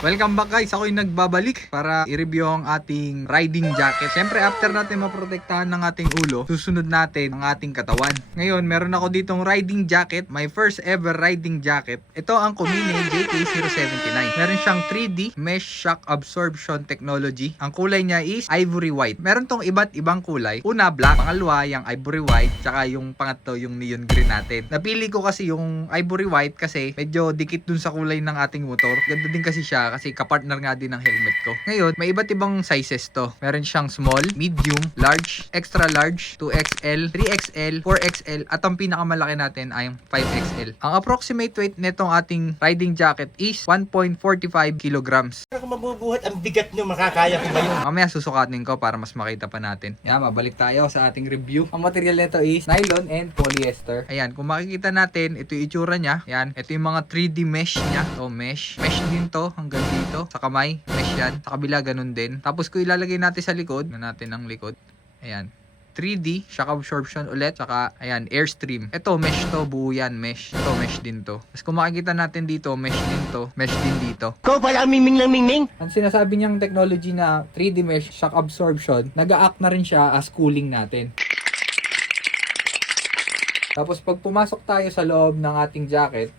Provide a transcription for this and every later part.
Welcome back guys, ako yung nagbabalik para i-review ang ating riding jacket. Siyempre after natin maprotektahan ng ating ulo, susunod natin ang ating katawan. Ngayon, meron ako ditong riding jacket, my first ever riding jacket. Ito ang Kumine JK079. Meron siyang 3D mesh shock absorption technology. Ang kulay niya is ivory white. Meron tong iba't ibang kulay. Una, black. Pangalawa, yung ivory white. Tsaka yung pangatlo, yung neon green natin. Napili ko kasi yung ivory white kasi medyo dikit dun sa kulay ng ating motor. Ganda din kasi siya kasi kapartner nga din ng helmet ko. Ngayon, may iba't ibang sizes to. Meron siyang small, medium, large, extra large, 2XL, 3XL, 4XL, at ang pinakamalaki natin ay 5XL. Ang approximate weight nitong ating riding jacket is 1.45 kilograms. Kung mabubuhat, ang bigat nyo, makakaya ko ba yun? Mamaya susukatin ko para mas makita pa natin. Yan, mabalik tayo sa ating review. Ang material nito is nylon and polyester. Ayan, kung makikita natin, ito yung itsura niya. Yan, ito yung mga 3D mesh niya. So, mesh. Mesh din to hanggang dito. Sa kamay, mesh yan. Sa kabila, ganun din. Tapos, kung ilalagay natin sa likod, natin ang likod. Ayan. 3D, shock absorption ulit, saka ayan, airstream. Ito, mesh to, buo yan, mesh. Ito, mesh din to. Tapos kung makikita natin dito, mesh din to, mesh din dito. Ikaw pala ang miming ng miming? Ang sinasabi niyang technology na 3D mesh shock absorption, nag-a-act na rin siya as cooling natin. Tapos pag pumasok tayo sa loob ng ating jacket,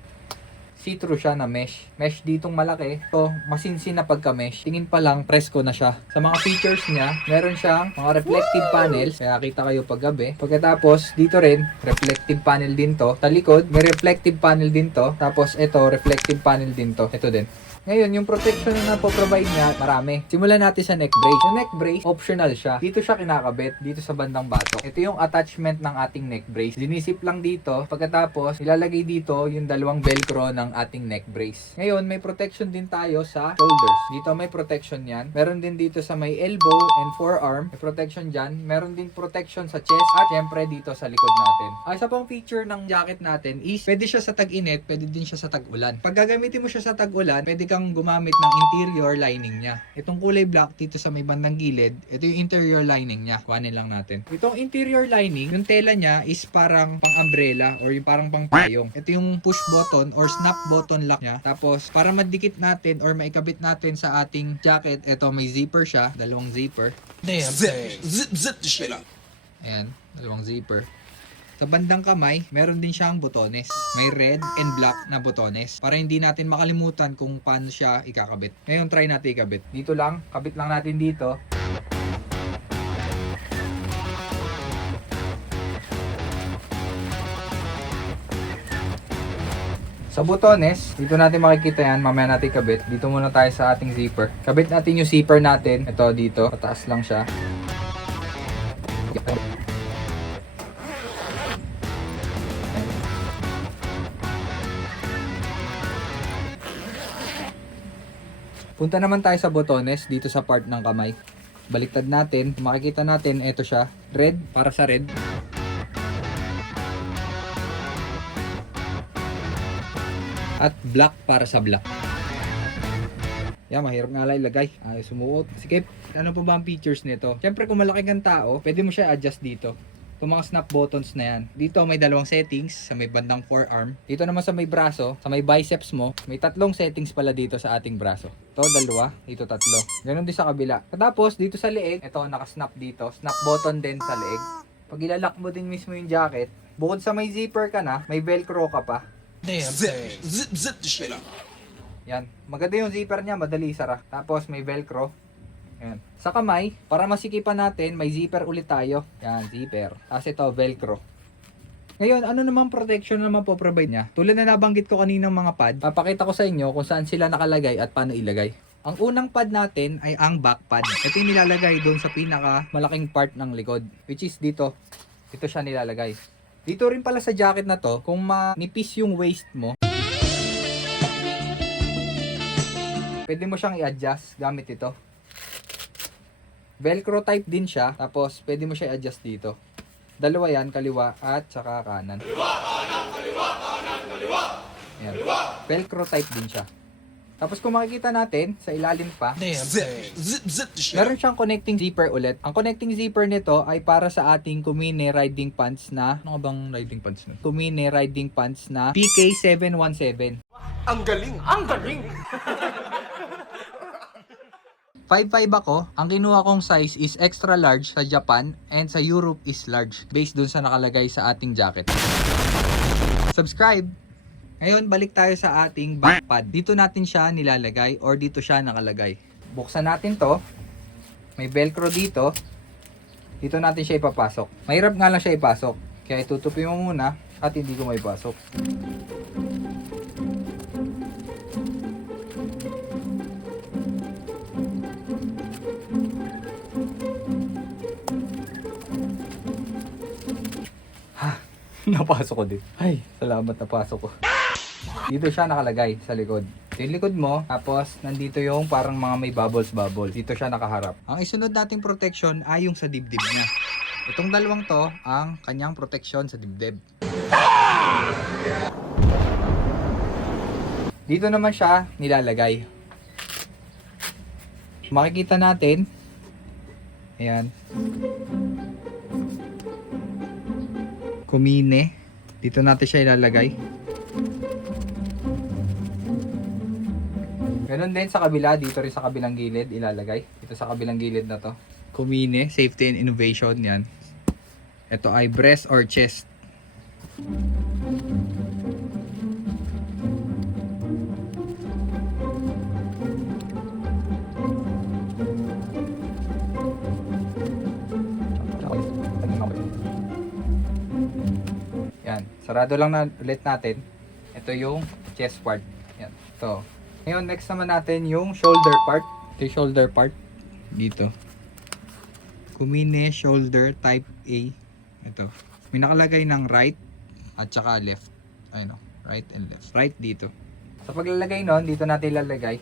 see-through siya na mesh. Mesh ditong malaki. So, masinsin na pagka-mesh. Tingin pa lang, presko na siya. Sa mga features niya, meron siyang mga reflective panels. Kaya kita kayo pag gabi. Pagkatapos, dito rin, reflective panel din to. Sa likod, may reflective panel din to. Tapos, ito, reflective panel din to. Ito din. Ngayon, yung protection na po-provide niya, marami. Simulan natin sa neck brace. Yung neck brace, optional siya. Dito siya kinakabit, dito sa bandang batok. Ito yung attachment ng ating neck brace. Dinisip lang dito. Pagkatapos, ilalagay dito yung dalawang velcro ng ating neck brace. Ngayon, may protection din tayo sa shoulders. Dito may protection yan. Meron din dito sa may elbow and forearm. May protection dyan. Meron din protection sa chest at syempre dito sa likod natin. Ang isa pang feature ng jacket natin is pwede siya sa tag-init, pwede din siya sa tag-ulan. Pag gagamitin mo siya sa tag-ulan, pwede kang gumamit ng interior lining niya. Itong kulay black dito sa may bandang gilid, ito yung interior lining niya. Kuhanin lang natin. Itong interior lining, yung tela niya is parang pang-umbrella or yung parang pang-payong. Ito yung push button or snap button lock niya. Tapos, para madikit natin or maikabit natin sa ating jacket, ito may zipper siya, dalawang zipper. Damn, zip the shit up. Ayan, dalawang zipper. Sa bandang kamay, meron din siyang botones. May red and black na botones. Para hindi natin makalimutan kung paano siya ikakabit. Ngayon, try natin ikabit. Dito lang, kabit lang natin dito. Sa botones, dito natin makikita yan. Mamaya natin kabit. Dito muna tayo sa ating zipper. Kabit natin yung zipper natin. Ito dito. Pataas lang siya. Punta naman tayo sa botones dito sa part ng kamay. Baliktad natin. Makikita natin, ito siya. Red, para sa red. At black para sa black. Yan, mahirap nga lang ilagay. Ayos sumuot. Sige, ano pa ba ang features nito? Siyempre, kung malaki kang tao, pwede mo siya adjust dito. Itong mga snap buttons na yan. Dito may dalawang settings sa may bandang forearm. Dito naman sa may braso, sa may biceps mo, may tatlong settings pala dito sa ating braso. Ito dalawa, dito tatlo. Ganon din sa kabila. Tapos dito sa leeg, ito naka-snap dito. Snap button din sa leeg. Pag ilalak mo din mismo yung jacket, bukod sa may zipper ka na, may velcro ka pa. Damn, zip the shit up. Yan. Maganda yung zipper niya, madali isara. Tapos may velcro. Yan. Sa kamay, para masikipan natin, may zipper ulit tayo. Yan, zipper. Tapos ito, velcro. Ngayon, ano namang protection naman po provide niya? Tulad na nabanggit ko kaninang mga pad, papakita ko sa inyo kung saan sila nakalagay at paano ilagay. Ang unang pad natin ay ang back pad. Ito yung nilalagay doon sa pinaka malaking part ng likod, which is dito. Ito siya nilalagay. Dito rin pala sa jacket na to, kung manipis yung waist mo, pwede mo siyang i-adjust gamit ito. Velcro type din siya, tapos pwede mo siya i-adjust dito. Dalawa yan, kaliwa at saka kanan. Kaliwa, kanan, kaliwa, kanan, kaliwa. Yan. Velcro type din siya. Tapos kung makikita natin, sa ilalim pa, Damn, zip the shit. meron siyang connecting zipper ulit. Ang connecting zipper nito ay para sa ating Kumine riding pants na, ano bang riding pants na? Kumine riding pants na PK717. Ang galing! Ang galing! 5'5 ako. Ang kinuha kong size is extra large sa Japan and sa Europe is large. Based dun sa nakalagay sa ating jacket. Subscribe! Ngayon, balik tayo sa ating backpad. Dito natin siya nilalagay or dito siya nakalagay. Buksan natin to. May velcro dito. Dito natin siya ipapasok. Mahirap nga lang siya ipasok. Kaya itutupi mo muna at hindi ko maipasok. Napasok ko din. Ay, salamat napasok ko. Dito siya nakalagay sa likod. Ito yung likod mo, tapos nandito yung parang mga may bubbles. Dito siya nakaharap. Ang isunod nating protection ay yung sa dibdib niya. Itong dalawang to, ang kanyang protection sa dibdib. Dito naman siya nilalagay. Makikita natin. Ayan. Kumine. Dito natin siya ilalagay. Ganun din sa kabila. Dito rin sa kabilang gilid ilalagay. Dito sa kabilang gilid na to. Kumine, Safety and Innovation. Yan. Ito ay breast or chest. Yan. Sarado lang na ulit natin. Ito yung chest part. Yan. Ito. Ngayon, next naman natin yung shoulder part. Ito yung shoulder part. Dito. Kumine shoulder type A. Ito. May nakalagay ng right at saka left. Ayun o. Right and left. Right dito. Sa paglalagay nun, dito natin ilalagay.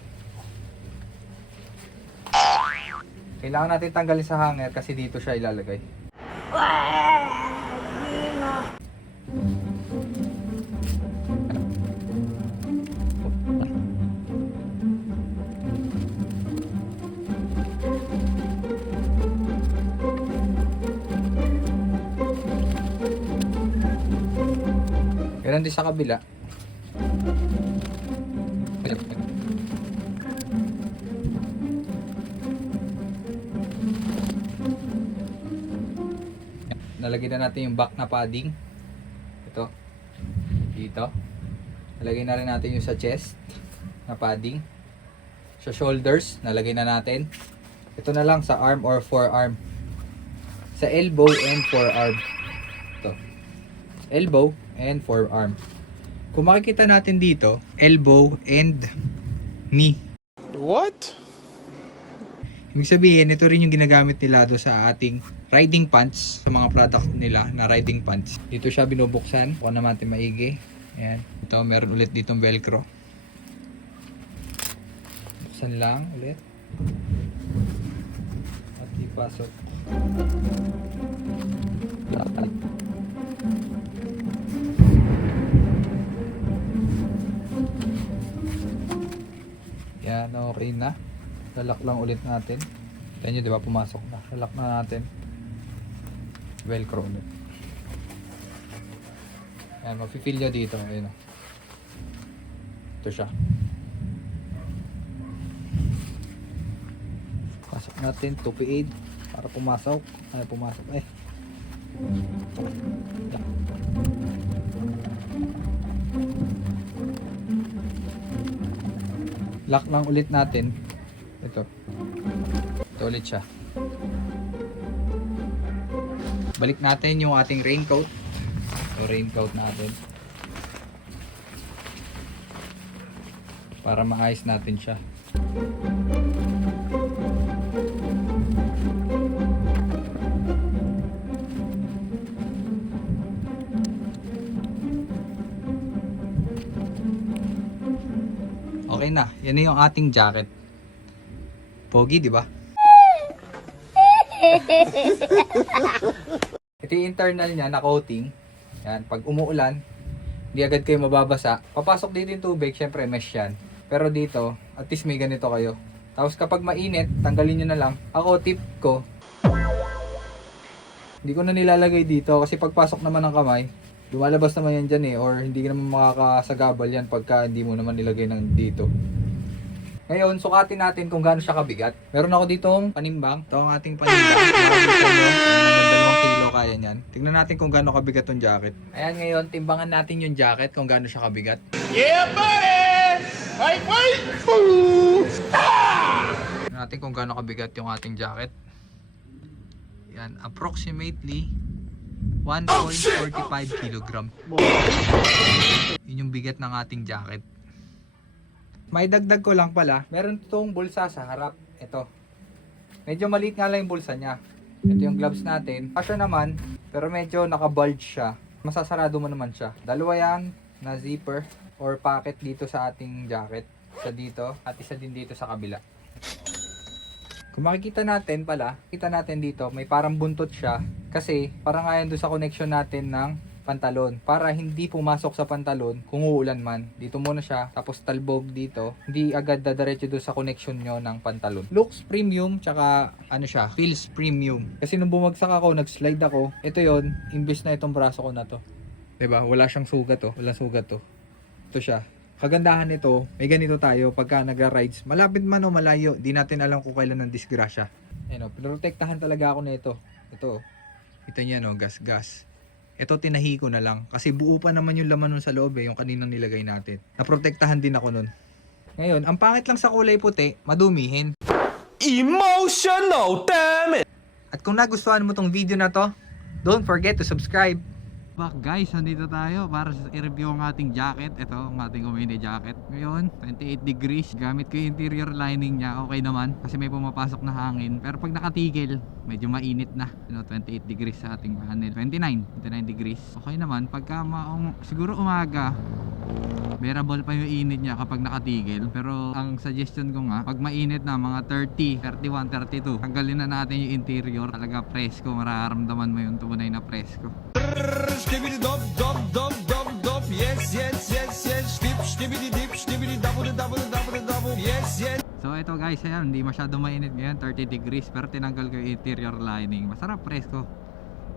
Kailangan natin tanggalin sa hanger kasi dito siya ilalagay. Ganun din sa kabila. Nalagyan na natin yung back na padding. Ito. Dito. Nalagyan na rin natin yung sa chest na padding. Sa shoulders, nalagyan na natin. Ito na lang sa arm or forearm. Sa elbow and forearm. Ito. Elbow and forearm. Kung makikita natin dito, elbow and knee. What? Ibig sabihin, ito rin yung ginagamit nila do sa ating riding pants, sa mga product nila na riding pants. Dito siya binubuksan. Kung naman natin maigi. Ayan. Ito, meron ulit ditong velcro. Buksan lang ulit. At ipasok. Yan, okay na. Lalak lang ulit natin. Yan yun, di ba? Pumasok na. Lalak na natin. Velcro ulit. Yan, mafe-feel nyo dito. Ayun o. Ito siya. Pasok natin. 2P8 para pumasok. Ay, pumasok. Eh. Lock lang ulit natin. Ito. Ito ulit siya. Balik natin yung ating raincoat. Ito raincoat natin. Para maayos natin siya. Okay na. Yan na yung ating jacket. Pogi, di ba? Ito yung internal niya na coating. Yan, pag umuulan, hindi agad kayo mababasa. Papasok dito yung tubig, syempre mesh yan. Pero dito, at least may ganito kayo. Tapos kapag mainit, tanggalin nyo na lang. Ako, tip ko, hindi ko na nilalagay dito kasi pagpasok naman ng kamay, lumalabas naman yan dyan eh, or hindi ka naman makakasagabal yan pagka hindi mo naman nilagay ng dito. Ngayon, sukatin natin kung gaano siya kabigat. Meron ako ditong panimbang. Ito ang ating panimbang. Hanggang 2 kilo kaya niyan. Tingnan natin kung gaano kabigat yung jacket. Ayan ngayon, timbangan natin yung jacket kung gaano siya kabigat. Yeah, buddy! Fight, fight! Tingnan natin kung gaano kabigat yung ating jacket. Yan, approximately 1.45 kilogram. Yun yung bigat ng ating jacket. May dagdag ko lang pala, meron itong bulsa sa harap. Ito. Medyo maliit nga lang yung bulsa niya. Ito yung gloves natin. Kasya naman, pero medyo naka-bulge siya. Masasarado mo naman siya. Dalawa yan na zipper or pocket dito sa ating jacket. Isa dito at isa din dito sa kabila. Kung makikita natin pala, kita natin dito, may parang buntot siya. Kasi parang ayon doon sa connection natin ng pantalon. Para hindi pumasok sa pantalon kung uulan man. Dito muna siya, tapos talbog dito. Hindi agad dadiretso doon sa connection nyo ng pantalon. Looks premium, tsaka ano siya, feels premium. Kasi nung bumagsak ako, nag-slide ako. Ito yon, imbes na itong braso ko na to. 'Di ba? Wala siyang sugat to. Walang sugat to. Ito siya. Kagandahan nito, may ganito tayo pagka nagra-rides. Malapit man o malayo, di natin alam kung kailan ng disgrasya. Ayun o, pinoprotektahan talaga ako nito. Ito, kita niya no, gas-gas. Ito tinahi ko na lang kasi buo pa naman yung laman nun sa loob yung kaninang nilagay natin. Naprotektahan din ako nun. Ngayon, ang pangit lang sa kulay puti, madumihin. Emotional, damn it! At kung nagustuhan mo tong video na to, don't forget to subscribe. Back guys, nandito tayo para i-review ang ating jacket. Ito ang ating Omni jacket. Ngayon, 28 degrees. Gamit ko yung interior lining niya. Okay naman kasi may pumapasok na hangin. Pero pag nakatigil, medyo mainit na. 28 degrees sa ating panel. 29 degrees. Okay naman. Pagka siguro umaga, bearable pa yung init niya kapag nakatigil. Pero ang suggestion ko nga, pag mainit na mga 30, 31, 32, tanggalin na natin yung interior. Talaga presko. Mararamdaman mo yung tunay na presko. Skibidi dop dop dop dop dop. Yes, yes, yes, yes. Dip, skibidi dip, skibidi double double double double. Yes, yes. So ito guys, ayan, hindi masyado mainit ngayon, 30 degrees, pero tinanggal ko yung interior lining. Masarap presko.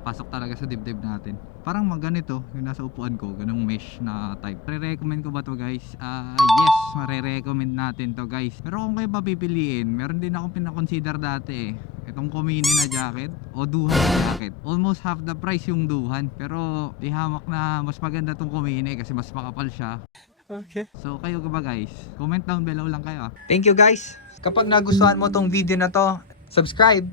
Pasok talaga sa dibdib natin. Parang ganito, yung nasa upuan ko, ganung mesh na type. Re-recommend ko ba to guys? Yes, mare-recommend natin to guys. Pero kung kayo papipiliin, meron din akong pinakonsider dati itong Komini na jacket o Duhan na jacket. Almost half the price yung Duhan. Pero di hamak na mas maganda tong Komini kasi mas makapal siya. Okay. So kayo ba guys? Comment down below lang kayo. Thank you guys! Kapag nagustuhan mo tong video na to, subscribe!